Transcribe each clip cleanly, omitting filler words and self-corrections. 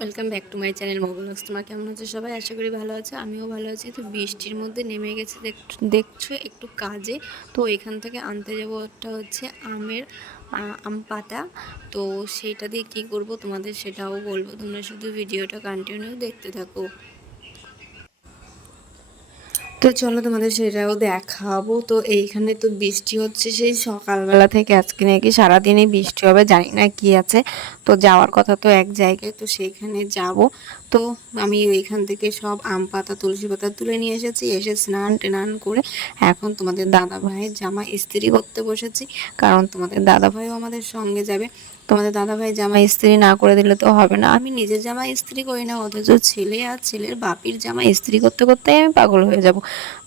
Welcome back to my channel মোবাইলক্স। তোমার কেমন আছে সবাই? আশা করি ভালো আছে, আমিও ভালো আছি। তো বৃষ্টির মধ্যে নেমে গেছে দেখছো একটু কাজে। তো এখান থেকে আনতে যাবো একটা হচ্ছে আম পাতা। তো সেইটা দিয়ে কি করব তোমাদের সেটাও বলবো, তোমরা শুধু ভিডিওটা কন্টিনিউ দেখতে থাকো। তো চলো তোমাদের সেটাও দেখাবো। তো এইখানে তো বৃষ্টি হচ্ছে সেই সকালবেলা থেকে, আজকে নাকি সারাদিনই বৃষ্টি হবে, জানি না কি আছে। তো যাওয়ার কথা তো এক জায়গায়, তো সেইখানে যাব। তো আমি ওইখান থেকে সব আম পাতা তুলসী পাতা তুলে নিয়ে এসেছি, এসে স্নান টেনান করে এখন তোমাদের দাদা ভাইয়ের জামা ইস্ত্রি করতে বসেছি। কারণ তোমাদের দাদা ভাইও আমাদের সঙ্গে যাবে। তোমাদের দাদা ভাই জামা ইস্ত্রি না করে দিলে তো হবে না। আমি নিজের জামা ইস্ত্রি করি না, অথচ ছেলে আর ছেলের বাপির জামা ইস্ত্রি করতে করতে আমি পাগল হয়ে যাব।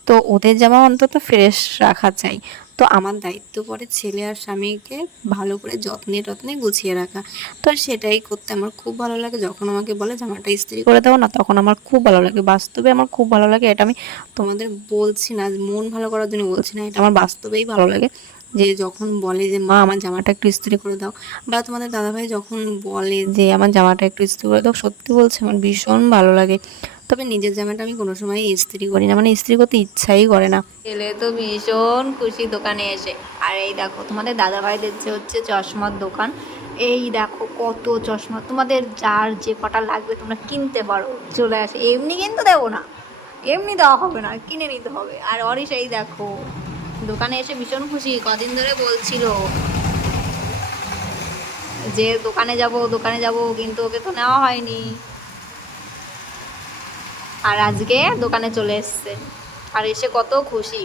তো ওদের জামা অন্তত ফ্রেশ রাখা চাই। তো আমার দায়িত্ব পড়ে ছেলে আর স্বামীকে ভালো করে যত্নে টত্নে গুছিয়ে রাখা। তো সেটাই করতে আমার খুব ভালো লাগে। যখন আমাকে বলে জামাটা ইস্ত্রি করে দাও না, তখন আমার খুব ভালো লাগে, বাস্তবে আমার খুব ভালো লাগে। এটা আমি তোমাদের বলছি না মন ভালো করার জন্য বলছি না, এটা আমার বাস্তবেই ভালো লাগে। যে যখন বলে যে মা আমার জামাটা একটু ইস্ত্রি করে দাও, বা তোমাদের দাদাভাই যখন বলে যে আমার জামাটা একটু ইস্ত্রি করে দাও, সত্যি বলছে আমার ভীষণ ভালো লাগে। তবে নিজের জামাটা আমি কোনো সময় ইস্ত্রি করি না, মানে ইস্ত্রি করতে ইচ্ছাই করে না। ছেলে তো ভীষণ খুশি দোকানে এসে। আর এই দেখো তোমাদের দাদাভাই দিচ্ছে হচ্ছে চশমার দোকান। এই দেখো কত চশমা, তোমাদের যার যে কটা লাগবে তোমরা কিনতে পারো, চলে আসে। এমনি কিন্তু দেবো না, এমনি দেওয়া হবে না, কিনে নিতে হবে। আর অরিশ এই দেখো দোকানে এসে ভীষণ খুশি, কদিন ধরে বলছিল যে দোকানে যাব দোকানে যাব, কিন্তু ওকে তো নেওয়া হয়নি। আর আজকে দোকানে চলে এসছে, আর এসে কত খুশি।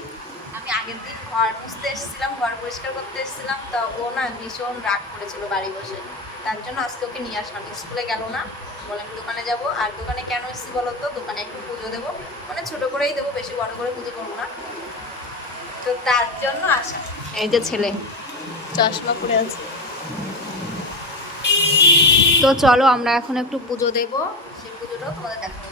আমি আগের দিন ঘর মুছতে এসেছিলাম, ঘর পরিষ্কার করতে এসেছিলাম, তা ও না ভীষণ রাগ করেছিল বাড়ি বসে। তার জন্য আজকে ওকে নিয়ে আসলাম, স্কুলে গেল না, বলে আমি দোকানে যাব। আর দোকানে কেন এসেছি বলো তো? দোকানে একটু পুজো দেবো, মানে ছোটো করেই দেবো, বেশি বড় করে পুজো করবো না। তো তার জন্য আসা। এই যে ছেলে চশমা পরে আছে। তো চলো আমরা এখন একটু পুজো দেবো, সেই পুজোটাও তোমাদের দেখাবো।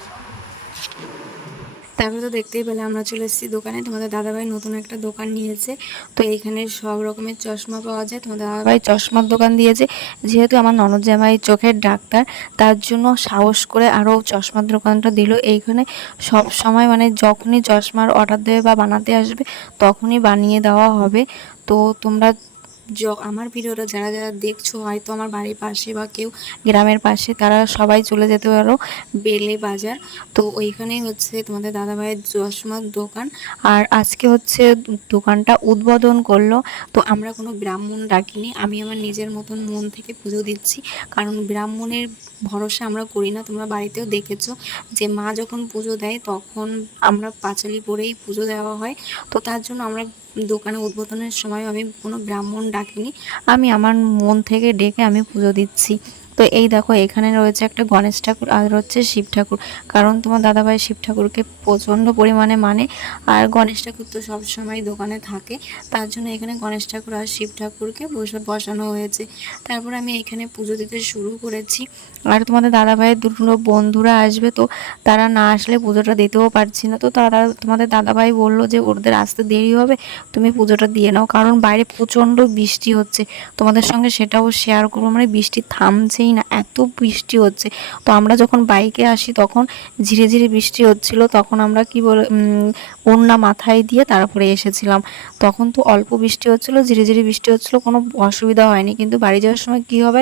তারপরে তো দেখতেই পেলে আমরা চলে এসেছি দোকানে। তোমাদের দাদাভাই নতুন একটা দোকান নিয়েছে। তো এইখানে সব রকমের চশমা পাওয়া যায়। তোমাদের দাদাভাই চশমার দোকান দিয়েছে, যেহেতু আমার ননদ জামাই চোখের ডাক্তার, তার জন্য সাহস করে আরও চশমার দোকানটা দিল এইখানে। সব সময় মানে যখনই চশমার অর্ডার দেবে বা বানাতে আসবে, তখনই বানিয়ে দেওয়া হবে। তো তোমরা আমার ভিডিওটা যারা যারা দেখছো, হয়তো আমার বাড়ির পাশে বা কেউ গ্রামের পাশে, তারা সবাই চলে যেতে পারো বেলে বাজার। তো ওইখানেই হচ্ছে তোমাদের দাদাভাইয়ের চশমার দোকান। আর আজকে হচ্ছে দোকানটা উদ্বোধন করলো। তো আমরা কোনো ব্রাহ্মণ ডাকিনি, আমি আমার নিজের মতন মন থেকে পুজো দিচ্ছি। কারণ ব্রাহ্মণের ভরসা আমরা করি না। তোমরা বাড়িতেও দেখেছো যে মা যখন পুজো দেয় তখন আমরা পাঁচালি পরেই পুজো দেওয়া হয়। তো তার জন্য আমরা দোকানে উদ্বোধনের সময় আমি কোনো ব্রাহ্মণ ডাকিনি, আমি আমার মন থেকে ডেকে আমি পুজো দিচ্ছি। তো এই দেখো এখানে রয়েছে একটা গণেশ ঠাকুর আর হচ্ছে শিব ঠাকুর। কারণ তোমার দাদাভাই শিব ঠাকুরকে প্রচণ্ড পরিমাণে মানে, আর গণেশ ঠাকুর তো সবসময় দোকানে থাকে, তার জন্য এখানে গণেশ ঠাকুর আর শিব ঠাকুরকে বসানো হয়েছে। তারপর আমি এখানে পুজো দিতে শুরু করেছি। আর তোমাদের দাদাভাইয়ের দুটো বন্ধুরা আসবে, তো তারা না আসলে পুজোটা দিতেও পারছি না। তো তারা তোমাদের দাদাভাই বললো যে ওদের আসতে দেরি হবে, তুমি পুজোটা দিয়ে নাও, কারণ বাইরে প্রচণ্ড বৃষ্টি হচ্ছে। তোমাদের সঙ্গে সেটাও শেয়ার করবো, মানে বৃষ্টি থামছেই না, এত বৃষ্টি হচ্ছে। তো আমরা যখন বাইকে আসি তখন ঝিরে ঝিরে বৃষ্টি হচ্ছিল, তখন আমরা কি বলে ওড়না মাথায় দিয়ে তারপরে এসেছিলাম। তখন তো অল্প বৃষ্টি হচ্ছিলো, ঝিরে ঝিরে বৃষ্টি হচ্ছিলো, কোনো অসুবিধা হয়নি। কিন্তু বাড়ি যাওয়ার সময় কী হবে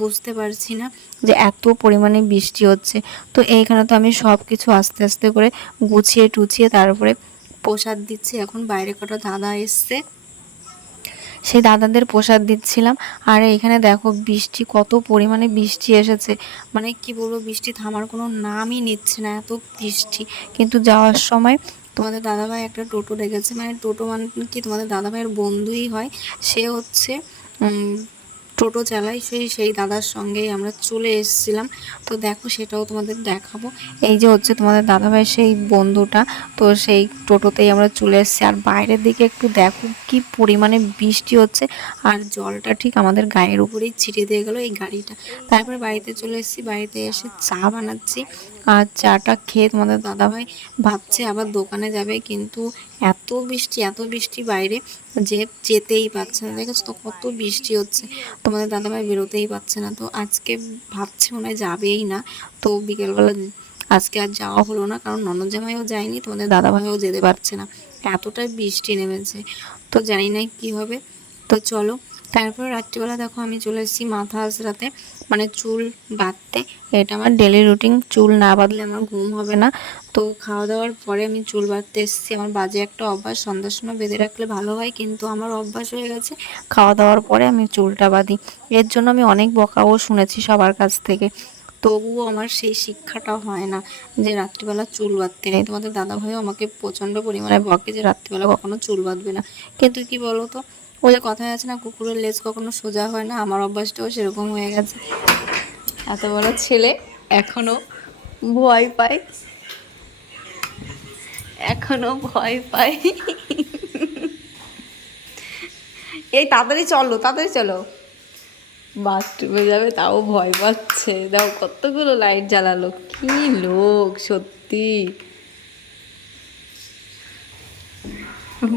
বুঝতে পারছি না, যে এত পরিমাণে বৃষ্টি হচ্ছে। তো এইখানে তো আমি সব কিছু আস্তে আস্তে করে গুছিয়ে টুছিয়ে তারপরে প্রসাদ দিচ্ছি। এখন বাইরে কটা দাদা এসছে, সেই দাদাদের প্রসাদ দিচ্ছিলাম। আর এখানে দেখো বৃষ্টি, কত পরিমাণে বৃষ্টি এসেছে, মানে কি বলবো, বৃষ্টি থামার কোনো নামই নিচ্ছে না, এত বৃষ্টি। কিন্তু যাওয়ার সময় তোমাদের দাদাভাই একটা টোটো ডেকেছে, মানে টোটো মানে কি তোমাদের দাদাভাইয়ের বন্ধুই হয়, সে হচ্ছে টোটো চালাই, সেই দাদার সঙ্গেই আমরা চলে এসেছিলাম। তো দেখো সেটাও তোমাদের দেখাবো। এই যে হচ্ছে তোমাদের দাদাভাইয়ের সেই বন্ধুটা, তো সেই টোটোতেই আমরা চলে এসেছি। আর বাইরের দিকে একটু দেখো কি পরিমাণে বৃষ্টি হচ্ছে, আর জলটা ঠিক আমাদের গায়ের উপরেই ছিটিয়ে দিয়ে গেলো এই গাড়িটা। তারপরে বাড়িতে চলে এসেছি, বাড়িতে এসে চা বানাচ্ছি। আর চাটা খেয়ে তোমাদের দাদাভাই ভাবছে আবার দোকানে যাবে, কিন্তু এত বৃষ্টি বাইরে যে যেতেই পারছে না। দেখেছো তো কত বৃষ্টি হচ্ছে, তোমাদের দাদাভাই বেরোতেই পারছে না। তো আজকে ভাবছি মনে হয় যাবেই না। তো বিকেলবেলা আজকে আর যাওয়া হলো না, কারণ ননদ জামাইও যায়নি, তোমাদের দাদাভাইও যেতে পারছে না, এতটাই বৃষ্টি নেমেছে। তো জানি না কি হবে। তো চলো, তারপর রাত্রিবেলা দেখো আমি চলে এসেছি মাথা আঁচড়াতে, মানে চুল বাঁধতে। এটা আমার ডেলি রুটিন, চুল না বাঁধলে আমার ঘুম হবে না। তো খাওয়া দাওয়ার পরে আমি চুল বাঁধতে এসেছি। আমার বাজে একটা অভ্যাস, সন্ধ্যার সময় বেঁধে রাখলে ভালো হয়, কিন্তু আমার অভ্যাস হয়ে গেছে খাওয়া দাওয়ার পরে আমি চুলটা বাঁধি। এর জন্য আমি অনেক বকাও শুনেছি সবার কাছ থেকে, তবুও আমার সেই শিক্ষাটা হয় না যে রাত্রিবেলা চুল বাঁধতে নেই। তোমাদের দাদাভাইও আমাকে প্রচণ্ড পরিমাণে বকে যে রাত্রিবেলা কখনো চুল বাঁধবে না, কিন্তু কি বলো তো, ওই যে কথায় আছে না, কুকুরের লেজ কখনো সোজা হয় না, আমার অভ্যাসটাও সেরকম হয়ে গেছে। এত বড় ছেলে এখনো ভয় পায়, এখনো ভয় পায়। এই তাড়াতাড়ি চলো, তাড়াতাড়ি চলো, বাথরুমে যাবে তাও ভয় পাচ্ছে। দাও কতগুলো লাইট জ্বালালো, কি লোক সত্যি।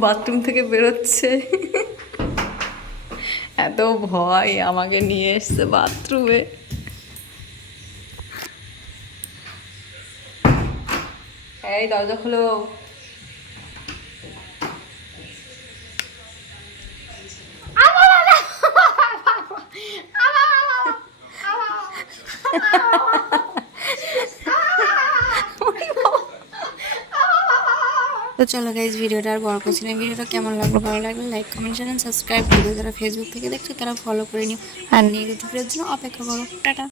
বাথরুম থেকে বেরোচ্ছে, এত ভয় আমাকে নিয়ে এসছে বাথরুমে। এই দরজা খুলো। তো চলো গাইজ, ভিডিওটা আর বড় করছি না। ভিডিওটা কেমন লাগলো, ভালো লাগলে লাইক কমেন্ট চ্যানেল সাবস্ক্রাইব করে দিও। যারা ফেসবুক থেকে দেখছো তারা ফলো করে নিও, আর নিয়ে ইউটিউবের জন্য অপেক্ষা করো। টাটা।